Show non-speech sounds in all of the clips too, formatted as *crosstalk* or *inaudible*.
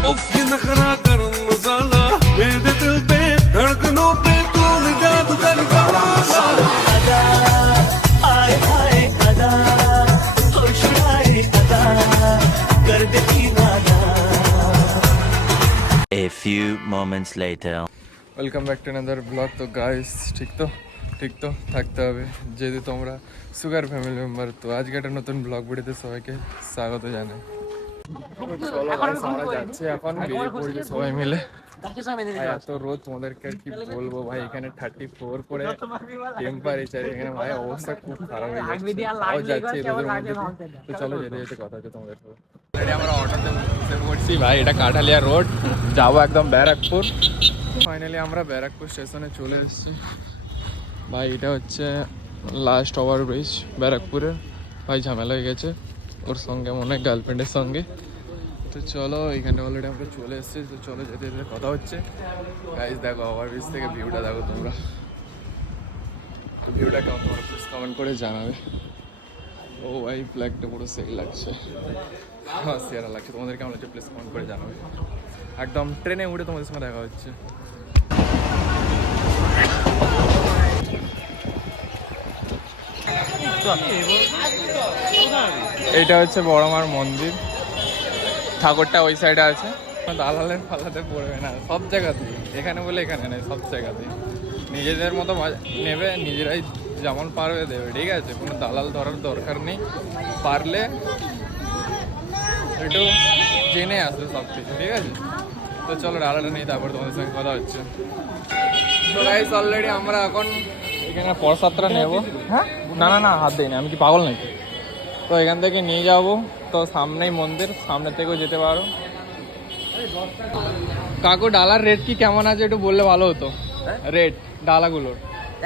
उफ ये नखरा कर मसाला मेरे दिल पे धड़कनों पे तूने जादू कर डाला आए हाय अदा होश आए अदा कर दे दीवाना A few moments later. Welcome back to another blog তো গাইস ঠিক তো ঠিক তো থাকতে হবে যেহেতু তোমরা সুগার ফ্যামিলি মেম্বার তো আজকে একটা নতুন ব্লগ ভিডিওতে সবাইকে স্বাগত জানাই চলো আমরা যাচ্ছি এখন বেরিয়ে পড়ছি সবাই মিলে। এত রোদ তোমাদেরকে আর কি বলব ভাই এখানে থার্টি ফোর করে টেম্পারেচার এখানে ভাই অবস্থা খুব খারাপ হয়ে যাচ্ছে। তাও রোদের মধ্যে তো চলো যেতে যেতে কথা হচ্ছে তোমাদের সাথে। আমরা অটোতে বসে পড়ছি ভাই এটা কাঁঠালিয়া রোড যাব একদম ব্যারাকপুর। ফাইনালি আমরা ব্যারাকপুর স্টেশনে চলে এসেছি। ভাই এটা হচ্ছে লাস্ট ওভার ব্রিজ ব্যারাকপুরের। ভাই ঝামেলা হয়ে গেছে। ওর সঙ্গে মনে হয় গার্লফ্রেন্ডের সঙ্গে। তো চলো, এখানে অলরেডি আমরা চলে এসেছি, তো চলো যেতে যেতে কথা হচ্ছে। গাইজ দেখো ওভার ব্রিজ থেকে ভিউটা দেখো তোমরা। তো ভিউটা কেমন তোমরা প্লিজ কমেন্ট করে জানাবে। ও ভাই ফ্ল্যাগটা পুরো সেই লাগছে। হ্যাঁ সেরা লাগছে। তোমাদের কেমন লাগছে প্লিজ কমেন্ট করে জানাবে। একদম ট্রেনে উঠে তোমাদের সঙ্গে দেখা হচ্ছে। এইটা হচ্ছে বড়মার মন্দির। ঠাকুরটা ওই সাইডে আছে। দালালের পাল্লাতে পড়বে না সব জায়গাতেই। এখানে বলে এখানে নেই সব জায়গাতেই। নিজেদের মতো নেবে নিজেরাই যেমন পারবে দেবে ঠিক আছে? কোনো দালাল ধরার দরকার নেই। পারলে একটু জেনে আসবে সব কিছু ঠিক আছে? তো চলো ডালাটা নেই তারপর তোমাদের সঙ্গে কথা হচ্ছে। তো গাইস অলরেডি আমরা এখন এখানে প্রসাদটা নেব। হ্যাঁ? না না না হাত দিইনি আমি কি পাগল নাকি? তো এখান থেকে নিয়ে যাব। তো সামনেই মন্দির সামনে থেকেও যেতে পারো। কাকু ডালার রেট কি কেমন আছে? একটু বললে ভালো হতো। রেট ডালাগুলোর।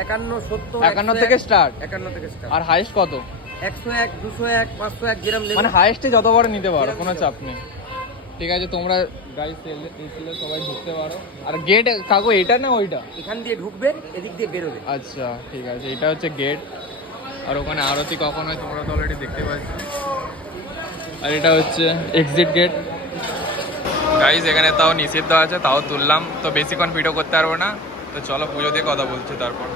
একান্ন সত্তর একান্ন থেকে স্টার্ট একান্ন থেকে স্টার্ট আর হাইস্ট কত? একশো এক দুশো এক পাঁচশো এক যেরকম মানে হাইস্টে যত বড় নিতে পারো কোনো চাপ নেই। ঠিক আছে তোমরা গাড়ি সবাই ঢুকতে পারো। আর গেট কাকু এটা না ওইটা? এখান দিয়ে ঢুকবে এদিক দিয়ে বেরোবে। আচ্ছা ঠিক আছে এটা হচ্ছে গেট আর ওখানে আরতি কখন হয়? তোমরা তো অলরেডি দেখতে পাচ্ছ। আর এটা হচ্ছে এক্সিট গেট গাইজ এখানে তাও নিষিদ্ধ আছে তাও তুললাম। তো বেশিক্ষণ ভিডিও করতে পারব না। তো চলো পুজো দিয়ে কথা বলছি তারপর।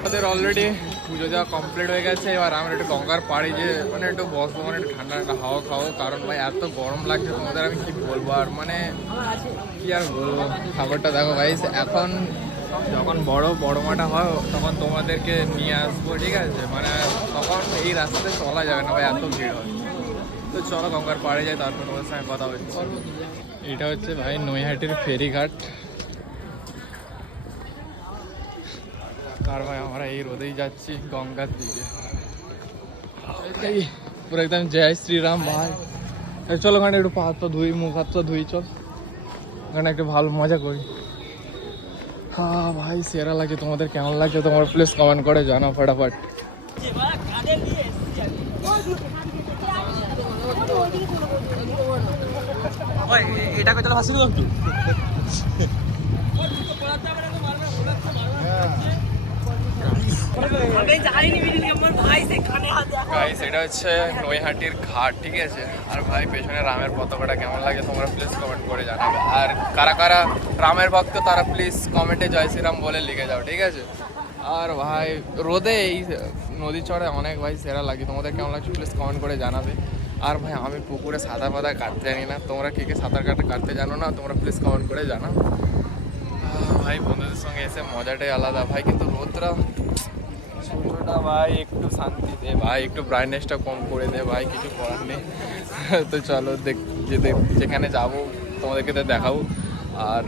আমাদের অলরেডি পুজো দেওয়া কমপ্লিট হয়ে গেছে। এবার আমরা একটু গঙ্গার পাড়ে যে মানে একটু বসবো মানে একটু ঠান্ডা একটা হাওয়া খাব। কারণ ভাই এত গরম লাগছে তোমাদের আমি কি বলব? আর মানে কি আর বলব? খাবারটা দেখো ভাই এখন যখন বড় বড় মাটা হয়, তখন তোমাদেরকে নিয়ে আসব, ঠিক আছে? মানে তখন এই রাস্তাতে চলা যাবে না ভাই, এত ভিড় হয়। তো চলো গঙ্গার পাড়ে যাই, তারপর তোমাদের সঙ্গে কথা হচ্ছে। এটা হচ্ছে ভাই নৈহাটির ফেরিঘাট। আর ভাই, আমরা এই রোদেই যাচ্ছি গঙ্গার দিকে। পুরো একদম জয় শ্রীরাম, ভাই। চলো ওখানে একটু পা হাত পা ধুই, মুখ হাত পা ধুই, চল। ওখানে একটু ভালো মজা করি। হ্যাঁ ভাই, সেরা লাগে। তোমাদের কেমন লাগছে? তোমার প্লিজ কমেন্ট করে জানাও ফটাফট। এটা কত হাসি গাইস এটা হচ্ছে নৈহাটির ঘাট, ঠিক আছে? আর ভাই, পেছনে রামের পতাকাটা কেমন লাগে তোমরা প্লিজ কমেন্ট করে জানাবে। আর কারা কারা রামের ভক্ত, তারা প্লিজ কমেন্টে জয় শ্রীরাম বলে লিখে যাও, ঠিক আছে? আর ভাই, রোদে এই নদী চড়ে অনেক ভাই সেরা লাগে। তোমাদের কেমন লাগছে প্লিজ কমেন্ট করে জানাবে। আর ভাই, আমি পুকুরে সাঁতার পাতা কাটতে জানি না। তোমরা কে কে সাঁতার কাটতে কাটতে জানো না? তোমরা প্লিজ কমেন্ট করে জানাও। ভাই, বন্ধুদের সঙ্গে এসে মজাটাই আলাদা। ভাই, কিন্তু রোদটা না ভাই, একটু শান্তি দে, ভাই, একটু ব্রাইটনেসটা কম করে দে, ভাই, কিছু করার নেই। *laughs* তো চলো, দেখ যেখানে যাব, তোমাদেরকে তো দেখাবো। আর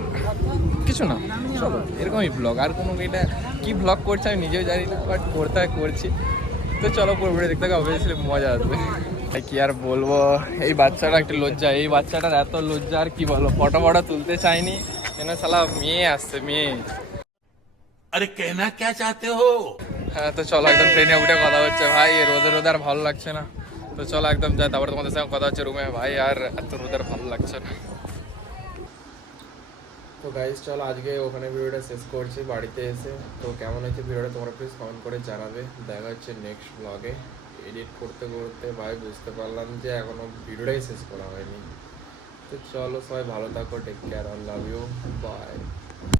কিছু না, চলো, এরকমই ব্লগ আর কোনো এটা কী ব্লগ করছে আমি নিজেও জানি না বাট করতে করছি। তো চলো পুরোপুরি দেখতে হবে অবভিয়াসলি মজা আসবে। *laughs* কি আর বলব, এই বাচ্চাটা একটা লজ্জা, এই বাচ্চাটার এত লজ্জা, আর কি বলো ফটো ফটো তুলতে চাইনি, কেন সালা মেয়ে আসছে, মেয়ে। আরে, কেনা, কে চাতে হো? হ্যাঁ তো চলো একদম ট্রেনে উঠে কথা হচ্ছে। ভাই রোদে রোদে আর ভালো লাগছে না। তো চলো একদম যাই, তারপরে তোমাদের সঙ্গে কথা হচ্ছে রুমে ভাই, আর এত রোদে আর ভালো লাগছে না। তো গাইজ চলো আজকে ওখানে ভিডিওটা শেষ করছি, বাড়িতে এসে। তো কেমন হয়েছে ভিডিওটা তোমরা প্লিজ কমেন্ট করে জানাবে। দেখা হচ্ছে নেক্সট ব্লগে এডিট করতে করতে, ভাই, বুঝতে পারলাম যে এখনও ভিডিওটাই শেষ করা হয়নি। তো চলো সবাই ভালো থাকো take care I love you bye